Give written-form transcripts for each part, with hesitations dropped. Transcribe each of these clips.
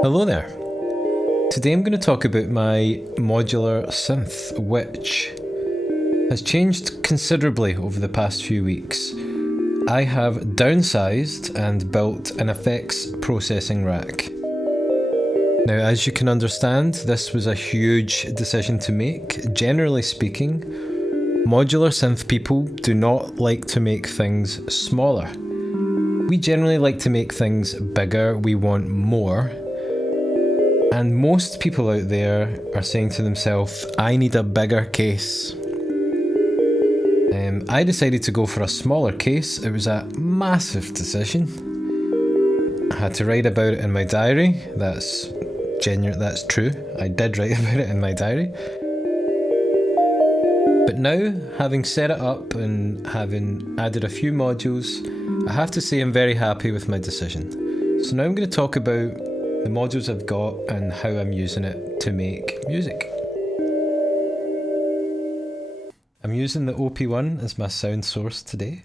Hello there. Today I'm going to talk about my modular synth, which has changed considerably over the past few weeks. I have downsized and built an effects processing rack. Now, as you can understand, this was a huge decision to make. Generally speaking, modular synth people do not like to make things smaller. We generally like to make things bigger, we want more. And most people out there are saying to themselves, I need a bigger case. I decided to go for a smaller case. It was a massive decision. I had to write about it in my diary. That's true. I did write about it in my diary. But now, having set it up and having added a few modules, I have to say I'm very happy with my decision. So now I'm going to talk about the modules I've got and how I'm using it to make music. I'm using the OP1 as my sound source today.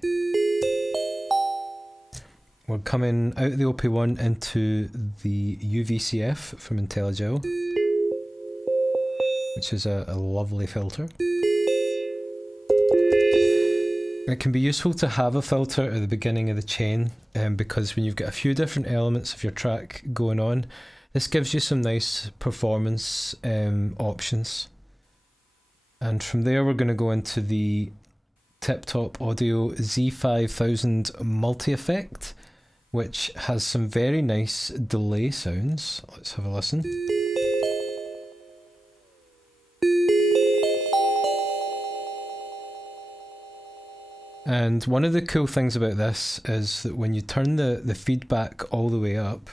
We're coming out of the OP1 into the UVCF from IntelliJ, which is a lovely filter. It can be useful to have a filter at the beginning of the chain because when you've got a few different elements of your track going on, this gives you some nice performance options. And from there we're going to go into the Tip Top Audio Z5000 multi-effect, which has some very nice delay sounds. Let's have a listen. And one of the cool things about this is that when you turn the feedback all the way up,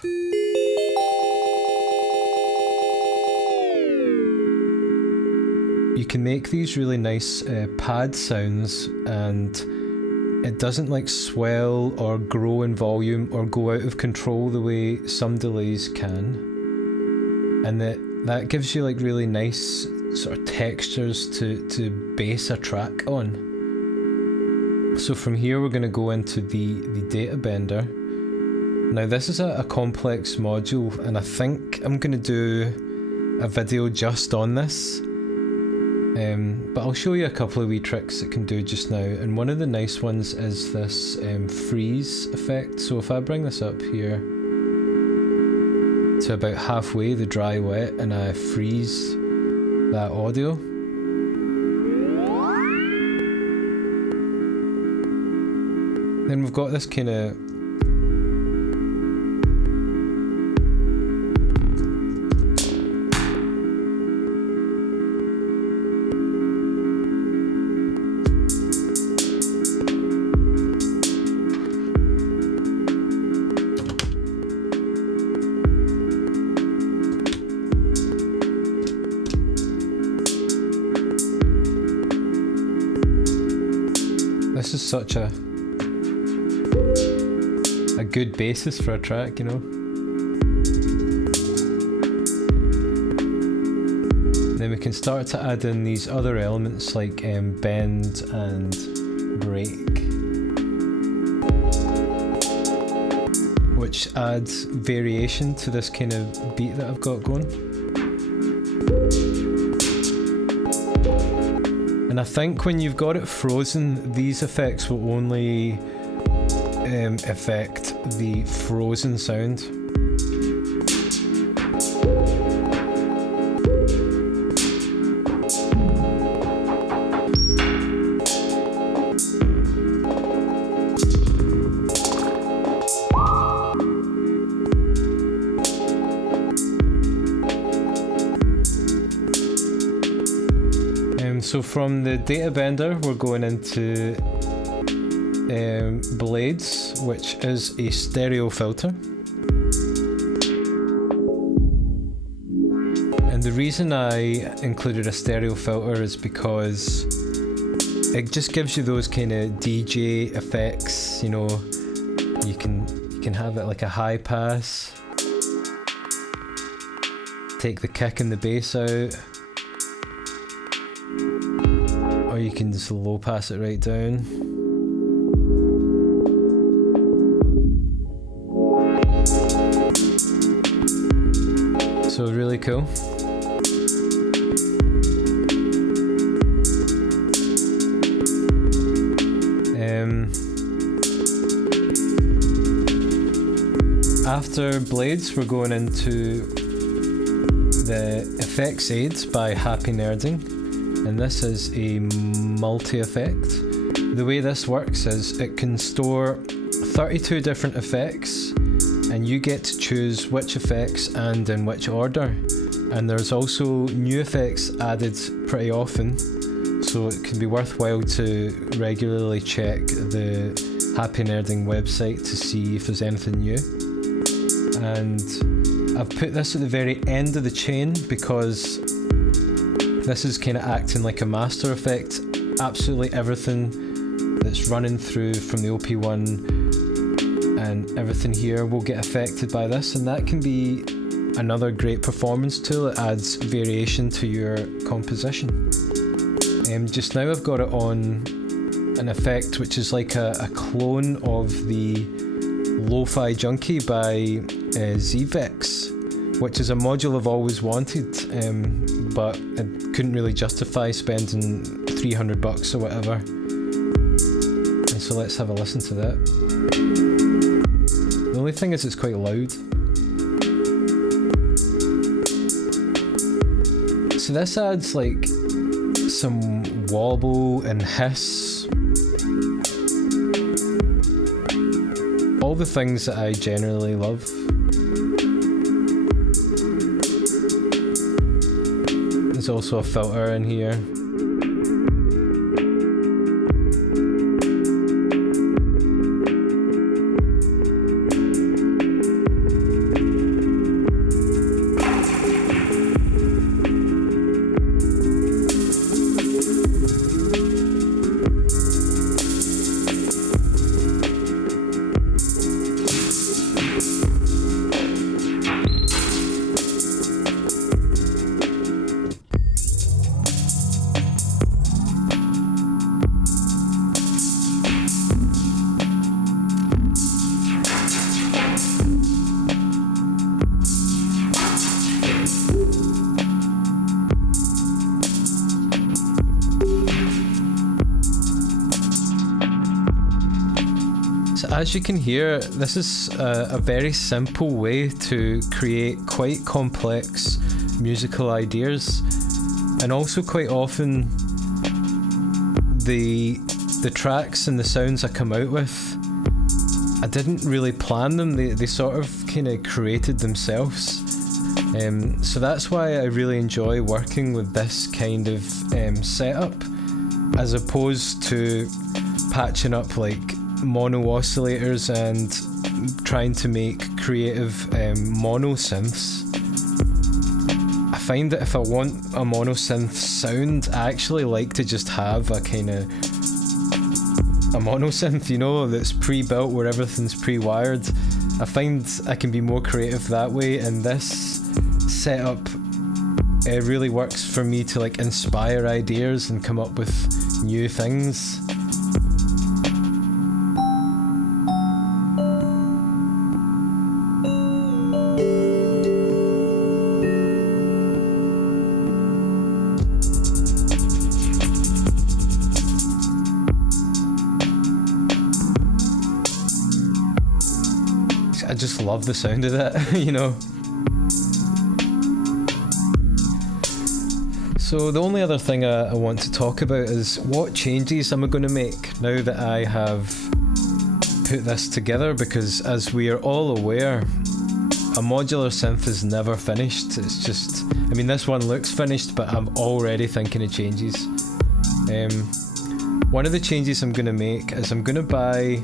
you can make these really nice pad sounds, and it doesn't like swell or grow in volume or go out of control the way some delays can. And that gives you like really nice sort of textures to base a track on. So from here we're going to go into the data bender. Now this is a complex module, and I think I'm going to do a video just on this. But I'll show you a couple of wee tricks it can do just now, and one of the nice ones is this freeze effect. So if I bring this up here to about halfway, the dry wet, and I freeze that audio, then we've got this kind of this is such a good basis for a track, you know. Then we can start to add in these other elements like bend and break, which adds variation to this kind of beat that I've got going. And I think when you've got it frozen, these effects will only affect the frozen sound. So from the data bender, we're going into blades, which is a stereo filter. And the reason I included a stereo filter is because it just gives you those kind of DJ effects, you know. You can have it like a high pass, take the kick and the bass out, or you can just low pass it right down. So really cool. After blades, we're going into the effects aids by Happy Nerding, and this is a multi-effect. The way this works is it can store 32 different effects, and you get to choose which effects and in which order. And there's also new effects added pretty often, so it can be worthwhile to regularly check the Happy Nerding website to see if there's anything new. And I've put this at the very end of the chain because this is kind of acting like a master effect. Absolutely everything that's running through from the OP1 and everything here will get affected by this, and that can be another great performance tool. It adds variation to your composition. Just now I've got it on an effect which is like a clone of the Lo-Fi Junkie by ZVEX, which is a module I've always wanted, but I couldn't really justify spending $300 or whatever. And so let's have a listen to that. The only thing is it's quite loud. So this adds like some wobble and hiss. All the things that I generally love. There's also a filter in here. As you can hear, this is a very simple way to create quite complex musical ideas, and also quite often the tracks and the sounds I come out with, I didn't really plan them, they sort of kind of created themselves. So that's why I really enjoy working with this kind of setup, as opposed to patching up like mono oscillators and trying to make creative mono synths. I find that if I want a mono synth sound, I actually like to just have a kind of a mono synth, you know, that's pre-built where everything's pre-wired. I find I can be more creative that way, and this setup, it really works for me to like inspire ideas and come up with new things. I just love the sound of that, you know. So the only other thing I want to talk about is what changes am I going to make now that I have put this together, because as we are all aware, a modular synth is never finished. It's just, I mean, this one looks finished, but I'm already thinking of changes. One of the changes I'm going to make is I'm going to buy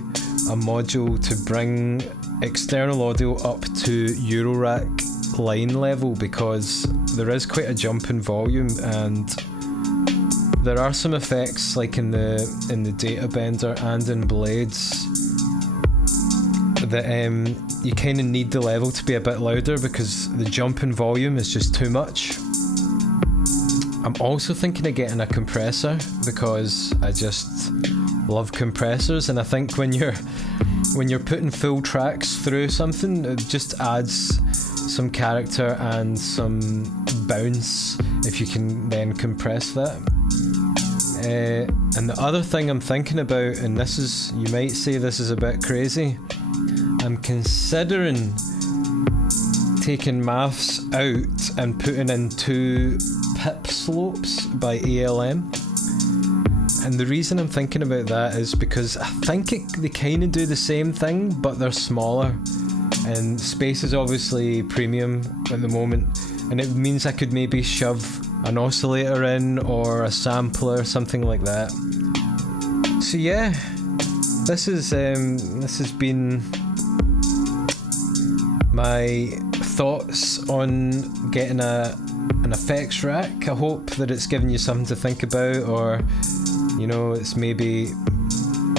a module to bring external audio up to Eurorack line level, because there is quite a jump in volume, and there are some effects like in the data bender and in blades that you kind of need the level to be a bit louder because the jump in volume is just too much. I'm also thinking of getting a compressor because I just love compressors, and I think when you're putting full tracks through something, it just adds some character and some bounce if you can then compress that. And the other thing I'm thinking about, and this is, you might say this is a bit crazy, I'm considering taking maths out and putting in 2 pip slopes by ALM. And the reason I'm thinking about that is because I think they kind of do the same thing, but they're smaller. And space is obviously premium at the moment, and it means I could maybe shove an oscillator in or a sampler, something like that. So yeah, this has been my thoughts on getting an effects rack. I hope that it's given you something to think about, or you know, it's maybe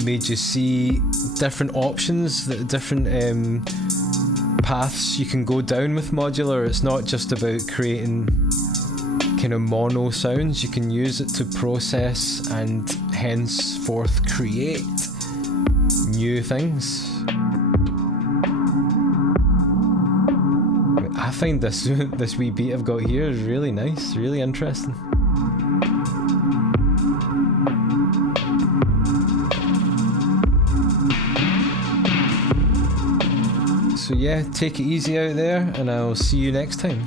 made you see different options, different paths you can go down with modular. It's not just about creating kind of mono sounds. You can use it to process and henceforth create new things. I find this wee beat I've got here is really nice, really interesting. So yeah, take it easy out there, and I'll see you next time.